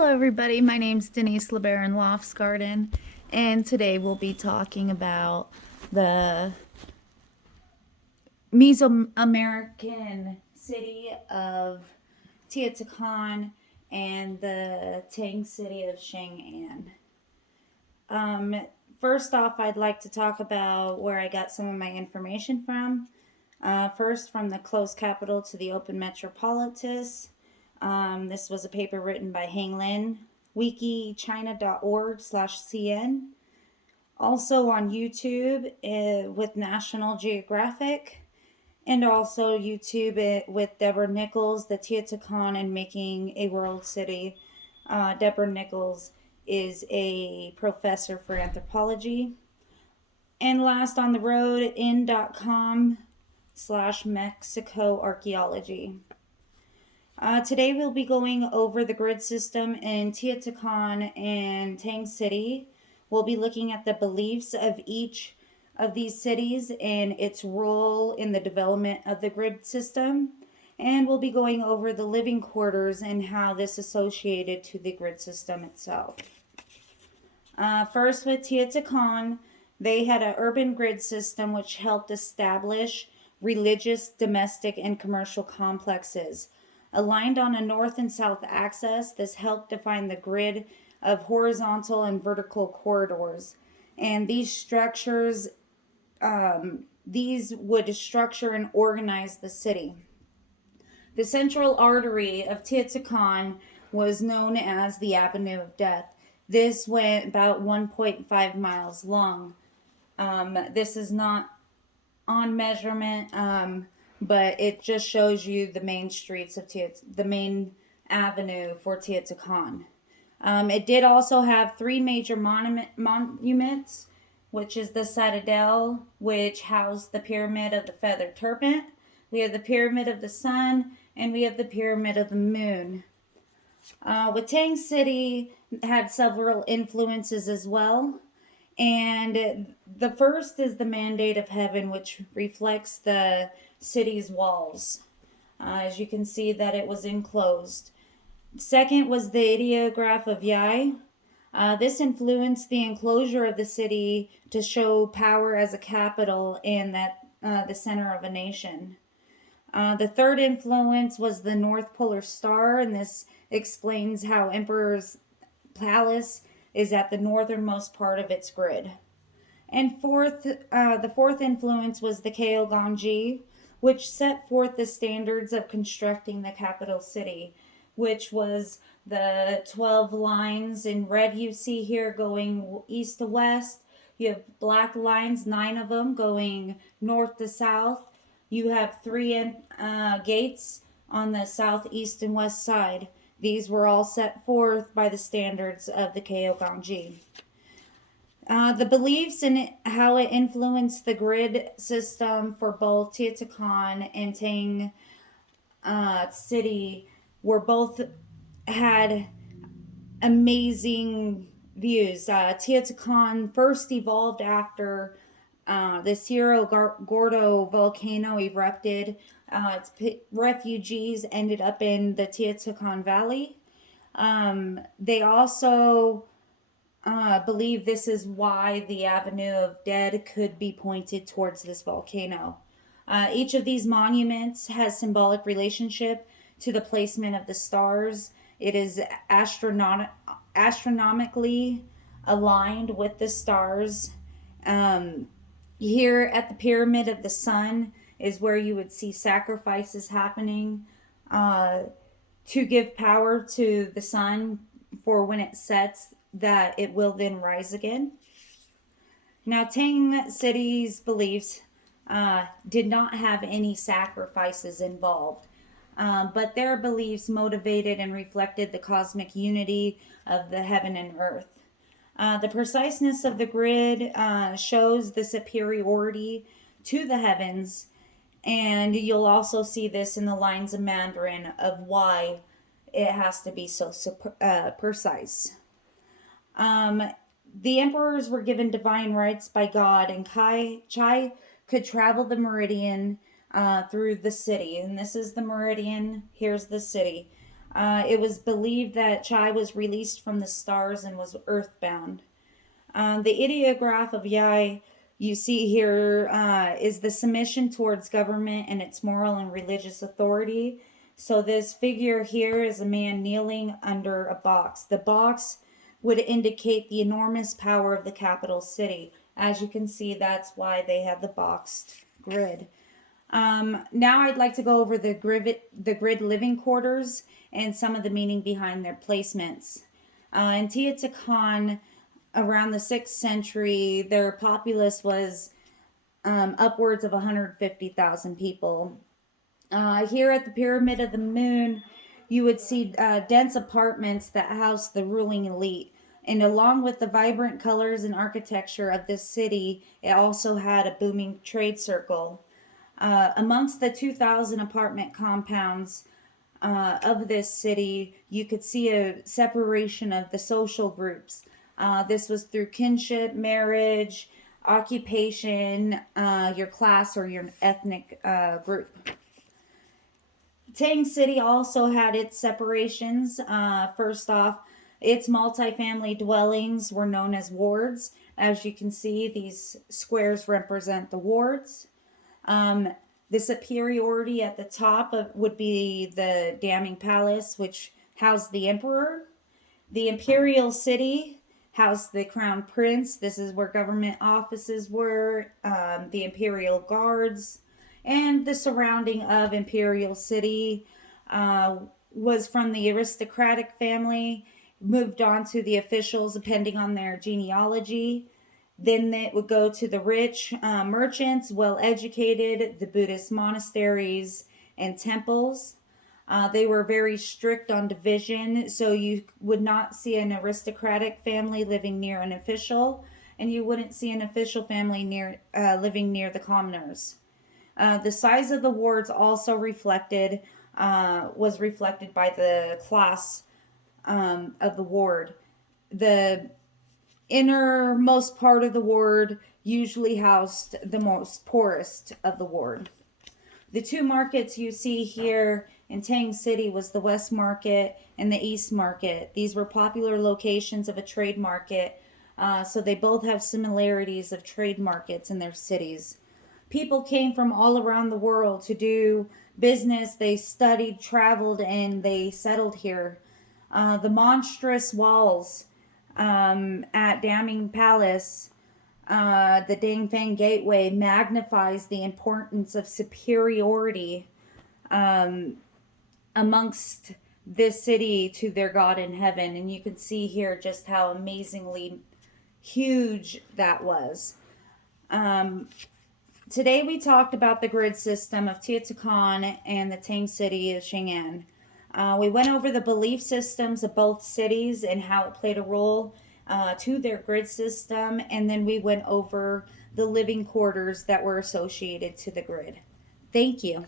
Hello, everybody. My name's Denise LeBaron Loftsgarden, and today we'll be talking about the Mesoamerican city of Teotihuacan and the Tang city of Chang'an. Um, First off, I'd like to talk about where I got some of my information from. First, from the closed capital to the open metropolis. This was a paper written by Hang Lin, wikichina.org/cn. Also on YouTube with National Geographic, and also YouTube with Deborah Nichols, the Teotihuacan and Making a World City. Deborah Nichols is a professor for anthropology. And last on the road, in.com/Mexico Archaeology. Today we'll be going over the grid system in Teotihuacan and Tang City. We'll be looking at the beliefs of each of these cities and its role in the development of the grid system. And we'll be going over the living quarters and how this associated to the grid system itself. First with Teotihuacan, they had an urban grid system which helped establish religious, domestic, and commercial complexes. Aligned on a north and south axis, this helped define the grid of horizontal and vertical corridors. And these structures, these would structure and organize the city. The central artery of Teotihuacan was known as the Avenue of Death. This went about 1.5 miles long. This is not on measurement, but it just shows you the main streets of the main avenue for Teotihuacan. It did also have three major monuments, which is the Citadel, which housed the Pyramid of the Feathered Serpent. We have the Pyramid of the Sun, and we have the Pyramid of the Moon. With Tang City had several influences as well. And the first is the Mandate of Heaven, which reflects the city's walls. As you can see that it was enclosed. Second was the ideograph of Yai. This influenced the enclosure of the city to show power as a capital and that the center of a nation. The third influence was the North Polar Star, and this explains how Emperor's Palace is at the northernmost part of its grid. And the fourth influence was the Keoganji, which set forth the standards of constructing the capital city, which was the 12 lines in red you see here going east to west. You have black lines, 9 of them, going north to south. You have 3 gates on the south, east, and west side. These were all set forth by the standards of the Keoganji. The beliefs and how it influenced the grid system for both Teotihuacan and Tang City were both had amazing views. Teotihuacan first evolved after the Cerro Gordo volcano erupted. Its refugees ended up in the Teotihuacan Valley. They also believe this is why the Avenue of Dead could be pointed towards this volcano. Each of these monuments has symbolic relationship to the placement of the stars. It is astronomically aligned with the stars. Here at the Pyramid of the Sun is where you would see sacrifices happening to give power to the sun for when it sets, that it will then rise again. Now, Tang City's beliefs did not have any sacrifices involved, but their beliefs motivated and reflected the cosmic unity of the heaven and earth. The preciseness of the grid shows the superiority to the heavens, and you'll also see this in the lines of Mandarin of why it has to be so precise. The emperors were given divine rights by God, and Chai could travel the meridian through the city. And this is the meridian. Here's the city. It was believed that Chai was released from the stars and was earthbound. The ideograph of Yai you see here is the submission towards government and its moral and religious authority. So this figure here is a man kneeling under a box. The box would indicate the enormous power of the capital city. As you can see, that's why they have the boxed grid. Now I'd like to go over the grid living quarters and some of the meaning behind their placements. In Teotihuacan, around the 6th century, their populace was upwards of 150,000 people. Here at the Pyramid of the Moon, you would see dense apartments that house the ruling elite. And along with the vibrant colors and architecture of this city, it also had a booming trade circle. Amongst the 2,000 apartment compounds of this city, you could see a separation of the social groups. This was through kinship, marriage, occupation, your class, or your ethnic group. Tang City also had its separations. First off, its multifamily dwellings were known as wards. As you can see, these squares represent the wards. The superiority at the top would be the Damning Palace, which housed the emperor. The imperial city housed the crown prince. This is where government offices were, the imperial guards, and the surrounding of imperial city was from the aristocratic family, moved on to the officials depending on their genealogy. Then it would go to the rich merchants, well educated, the Buddhist monasteries and temples. They were very strict on division, so you would not see an aristocratic family living near an official, and you wouldn't see an official family living near the commoners. The size of the wards also was reflected by the class of the ward. The innermost part of the ward usually housed the most poorest of the ward. The two markets you see here in Tang City was the West Market and the East Market. These were popular locations of a trade market, so they both have similarities of trade markets in their cities. People came from all around the world to do business. They studied, traveled, and they settled here. The monstrous walls at Damning Palace, the Dang Fang Gateway, magnifies the importance of superiority amongst this city to their God in heaven. And you can see here just how amazingly huge that was. Today we talked about the grid system of Teotihuacan and the Tang City of Chang'an. We went over the belief systems of both cities and how it played a role to their grid system, and then we went over the living quarters that were associated to the grid. Thank you.